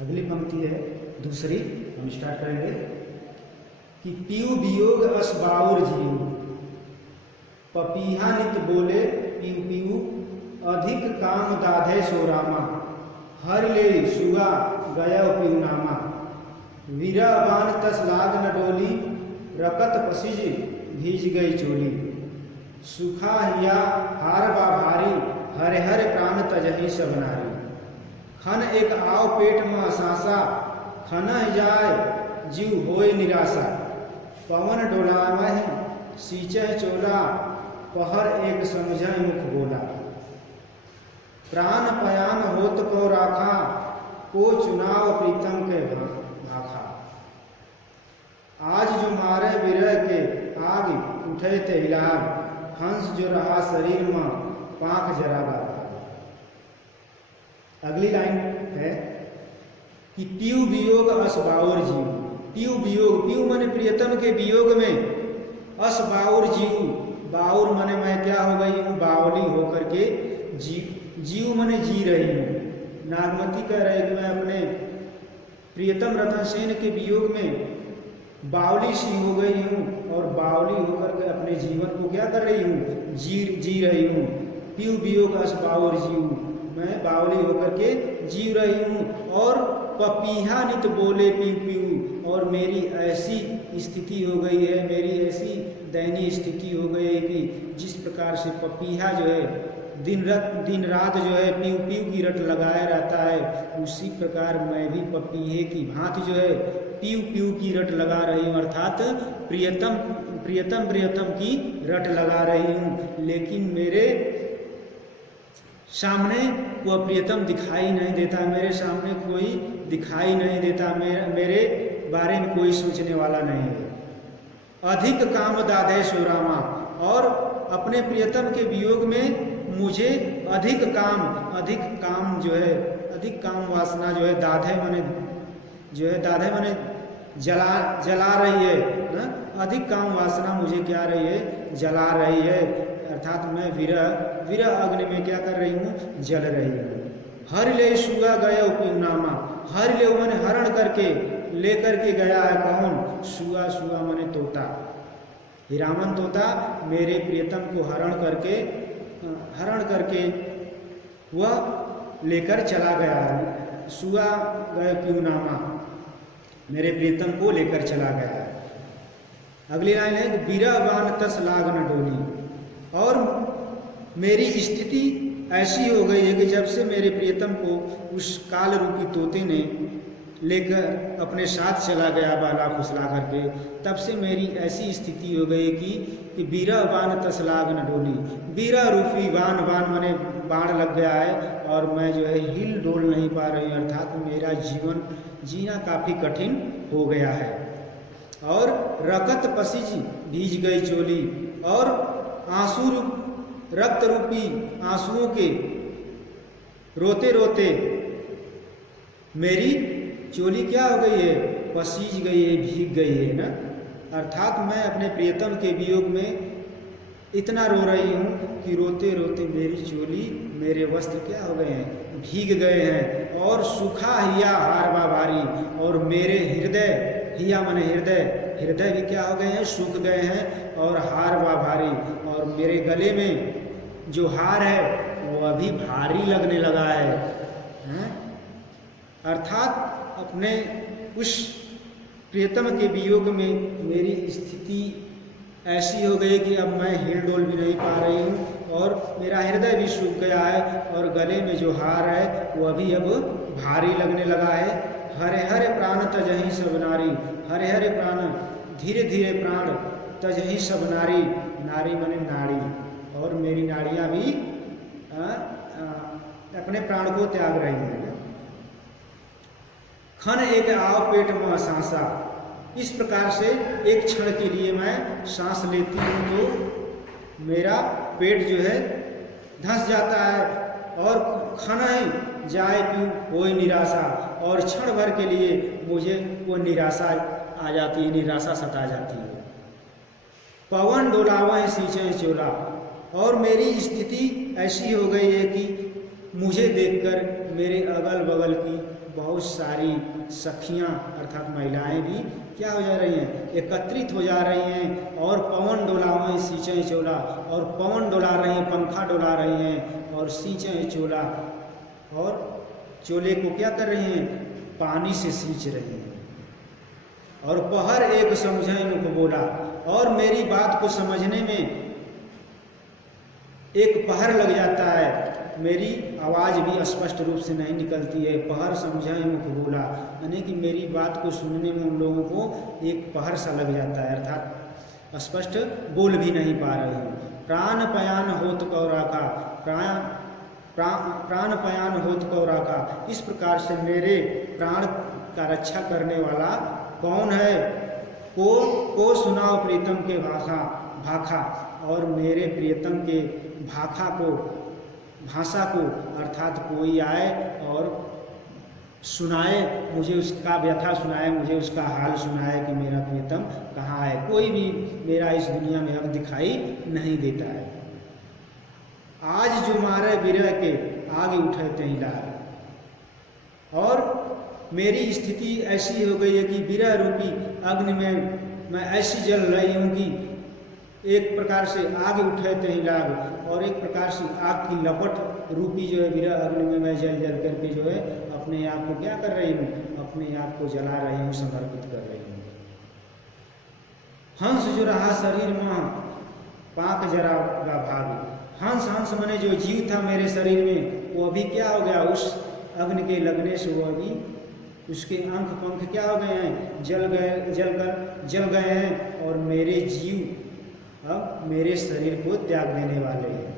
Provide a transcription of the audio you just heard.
अगली पंक्ति है दूसरी, हम स्टार्ट करेंगे कि पीऊ वियोग अस बाउर जीव, पपीहा नित बोले पीऊ पीऊ, अधिक काम दाधे सोरामा, हर ले सुगा गया पीऊ नामा, वीरा बान तस लाग न डोली, रकत पसिज भीज गई चोली, सुखा हिया हार बा भारी, हरे हरे प्राण तजहि सब नारी, खन एक आव पेट में सासा, खनह जाय जीव होय निराशा, पवन डोलावहि सींचह चोला, पहर एक समझह मुख बोला, प्राण पयान होत को राखा, को चुनाव प्रीतम के भाखा, आज जो मारे विरह के आग उठे ते हिलाग, हंस जो रहा शरीर में पांख जरा बाबा। अगली लाइन है कि पीऊ वियोग अस बाउर जीव, पीऊ वियोग, पीऊ माने प्रियतम के वियोग में, अस बाउर जीव, बाउर माने मैं क्या हो गई हूँ, बावली होकर के जीव माने जी रही हूँ। नागमती कह रहे कि मैं अपने प्रियतम रतनसेन के वियोग में बावली सी हो गई हूँ, और बावली होकर के अपने जीवन को क्या कर रही हूँ, जी रही हूँ। पीऊ वियोग अस बाउर जीव, मैं बावली होकर के जी रही हूँ, और पपीहा नित बोले पीऊ पीऊ, और मेरी ऐसी स्थिति हो गई है, मेरी ऐसी दयनीय स्थिति हो गई है कि जिस प्रकार से पपीहा जो है दिन रात जो है पीऊ पीऊ की रट लगाए रहता है, उसी प्रकार मैं भी पपीहे की भांति जो है पीऊ पीऊ की रट लगा रही हूँ, अर्थात प्रियतम की रट लगा रही हूँ। लेकिन मेरे सामने वह प्रियतम दिखाई नहीं देता, मेरे सामने कोई दिखाई नहीं देता, मेरे बारे में कोई सोचने वाला नहीं है। अधिक काम दाधे सोरामा, और अपने प्रियतम के वियोग में मुझे अधिक काम जो है, अधिक काम वासना जो है, दाधे माने जला रही है ना, अधिक काम वासना मुझे क्या रही है, जला रही है, अर्थात मैं विरह अग्नि में क्या कर रही हूँ, जल रही हूँ। हर ले सुगा गया उपनामा, हर ले मैंने हरण करके लेकर के गया है, कौन, सुगा माने तोता, हिरामन तोता मेरे प्रियतम को हरण करके वह लेकर चला गया है। सुगा गए प्यूनामा, मेरे प्रियतम को लेकर चला गया है। अगली लाइन है बीरा बान तस लाग न डोली, और मेरी स्थिति ऐसी हो गई है कि जब से मेरे प्रियतम को उस काल रूपी तोते ने लेकर अपने साथ चला गया बाला फुसला करके, तब से मेरी ऐसी स्थिति हो गई कि बीरा बान तस लाग न डोली, बीरा रूपी बान माने बाण लग गया है, और मैं जो है हिल डोल नहीं पा रही, अर्थात मेरा जीवन जीना काफ़ी कठिन हो गया है। और रकत पसिज भीज गई चोली, और रक्त रूपी आंसुओं के रोते रोते मेरी चोली क्या हो गई है, पसीज गई है, भीग गई है ना, अर्थात मैं अपने प्रियतम के वियोग में इतना रो रही हूँ कि रोते रोते मेरी चोली, मेरे वस्त्र क्या हो गए हैं, भीग गए हैं, और सूखा हिया हार बा भारी, और मेरे हृदय, हिया माने हृदय भी क्या हो गए हैं, सूख गए हैं, और हार बा भारी, और मेरे गले में जो हार है वो अभी भारी लगने लगा है, अर्थात अपने उस प्रियतम के वियोग में मेरी स्थिति ऐसी हो गई कि अब मैं हिल डोल भी नहीं पा रही हूँ, और मेरा हृदय भी सूख गया है, और गले में जो हार है वो अभी अब भारी लगने लगा है। हरे हरे प्राण तजहि सब नारी, हरे हरे प्राण, धीरे धीरे प्राण, तजहि सब नारी, नारी माने नाड़ी, और मेरी नाड़ियाँ भी अपने प्राण को त्याग रही हैं। खन एक आव पेट में सांसा, इस प्रकार से एक क्षण के लिए मैं सांस लेती हूँ तो मेरा पेट जो है धंस जाता है, और खन जाए पीऊ होय निराशा, और क्षण भर के लिए मुझे वो निराशा आ जाती है, निराशा सता जाती है। पवन डोलावा सींचे चोला, और मेरी स्थिति ऐसी हो गई है कि मुझे देखकर मेरे अगल बगल की बहुत सारी सखियां अर्थात महिलाएं भी क्या हो जा रही हैं, एकत्रित हो जा रही हैं और पवन डोलावे सींचे चोला, और पवन डोला रही हैं, पंखा डोला रही हैं और सींचे चोला, और चोले को क्या कर रही हैं, पानी से सींच रही हैं। और पहर एक समझे मुख बोला, और मेरी बात को समझने में एक पहर लग जाता है, मेरी आवाज़ भी स्पष्ट रूप से नहीं निकलती है। पहर समझे मुख बोला, यानी कि मेरी बात को सुनने में उन लोगों को एक पहर सा लग जाता है, अर्थात स्पष्ट बोल भी नहीं पा रही हूँ। प्राण पयान होत कौरा का, प्राण पयान होत कौरा का, इस प्रकार से मेरे प्राण का रक्षा करने वाला कौन है, को सुनाओ प्रीतम के भाखा, और मेरे प्रियतम के भाषा को अर्थात कोई आए और सुनाए, मुझे उसका व्यथा सुनाए, मुझे उसका हाल सुनाए कि मेरा प्रियतम कहाँ है। कोई भी मेरा इस दुनिया में अब दिखाई नहीं देता है। आज जो मारे विरह के आगे उठे तहिलार, और मेरी स्थिति ऐसी हो गई है कि विरह रूपी अग्नि में मैं ऐसी जल रही हूँ कि एक प्रकार से आग उठे तहीं लाग, और एक प्रकार से आग की लपट रूपी जो है विरह अग्नि में मैं जल जल करके जो है अपने आप को क्या कर रही हूँ, अपने आप को जला रही हूँ, समर्पित कर रही हूँ। हंस जो रहा शरीर में पाक जरा भागी, हंस हंस मने जो जीव था मेरे शरीर में वो अभी क्या हो गया, उस अग्नि के लगने से वो अभी उसके अंक पंख क्या हो गए हैं, जल गए हैं, और मेरे जीव अब मेरे शरीर को त्याग देने वाले हैं।